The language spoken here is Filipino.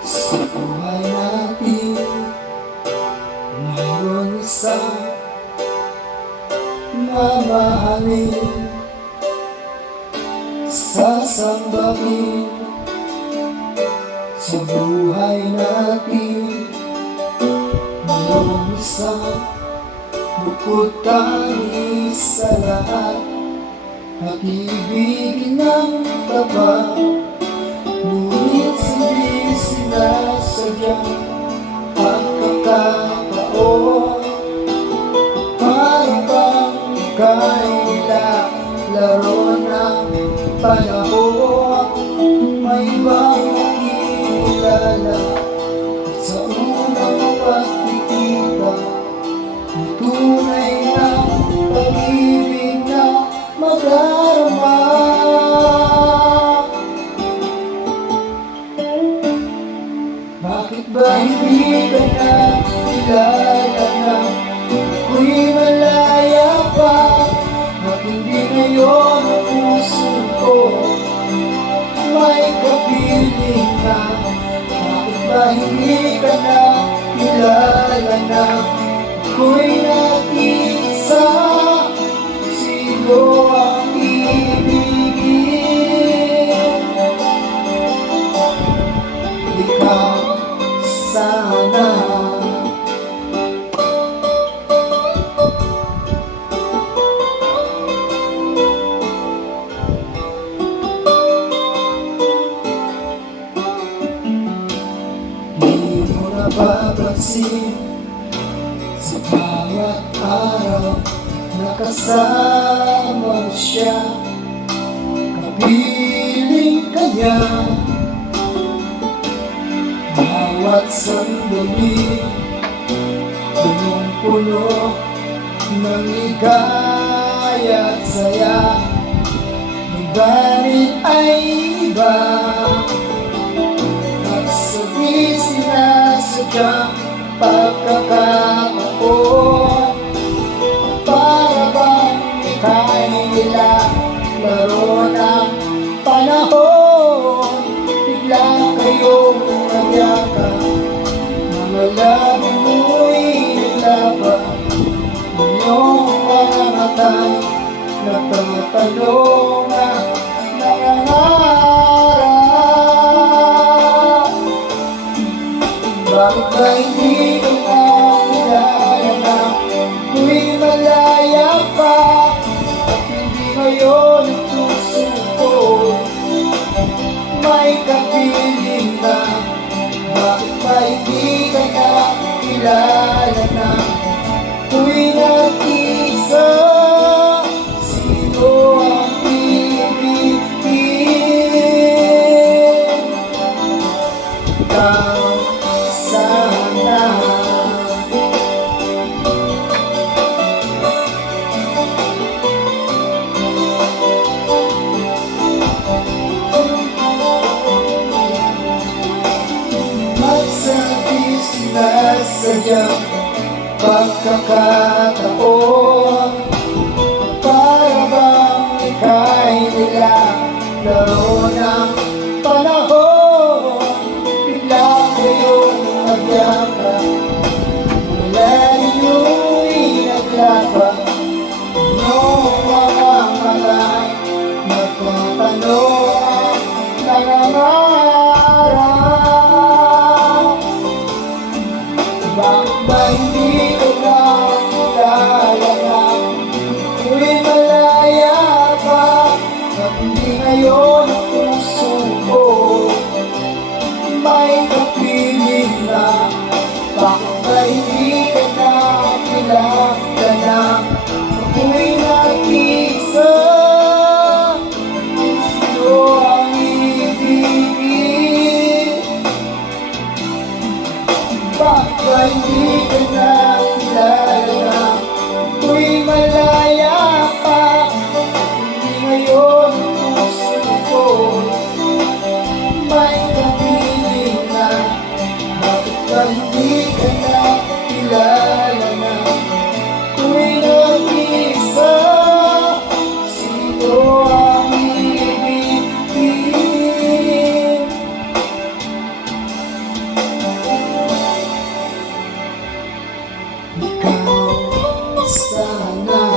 Sa buhay natin mayroon isang mamahalin, sasambahin. Sa buhay natin mayroon isang bukod tangis sa lahat, pag-ibig ng taba. Ngunit hindi sinasadyang pagkakataon, para bang ika'y nilalaro ng panahon. May ibang nakikilala sa unang pagkikita, ang tunay na pag-ibig na madarama. Bakit ba hindi ka na kilala na ako'y malaya pa? At hindi ngayon ang puso ko may kapiling na? Bakit ba hindi ka na kilala na ako'y nag-iisa? Sino ang ibigin? Ikaw sana. Di mo napapansin sa bawat araw na kasama mo siya, kapiling ka niya. Bawat sandali punong-puno ng ligaya at saya, ngunit ay iba. At sabi sinasadyang pagkakataon, para bang ika'y nilalaro ng panahon. Biglang kayong nagyakap, mga labi mo'y naglaba, inyong mga mata'y nagtatanong at nangangarap. Bakit ba hindi ko na kilala na ako'y malaya pa? At hindi ngayon ang puso ko may kapiling na? Bakit ba hindi ka na kilala na ako'y nag-isa? Sino ang ibigin? Ikaw sana. Sinasadyang pagkakataon, para bang ika'y nilalaro ng panahon. Bigla kayong nagyakap, wala ninyo'y naglaba, inyong mga mata'y nagtatanong at nangangarap. Bakit ba hindi ko na kilala na ako'y malaya pa? At hindi ngayon ang puso ko may kapiling na? Bakit ba hindi ka na kilala na ako'y nag-isa? Sino ang ibigin? Bakit ba hindi ka na kilala na ako'y malaya pa? At hindi ngayon ang puso Ikaw sana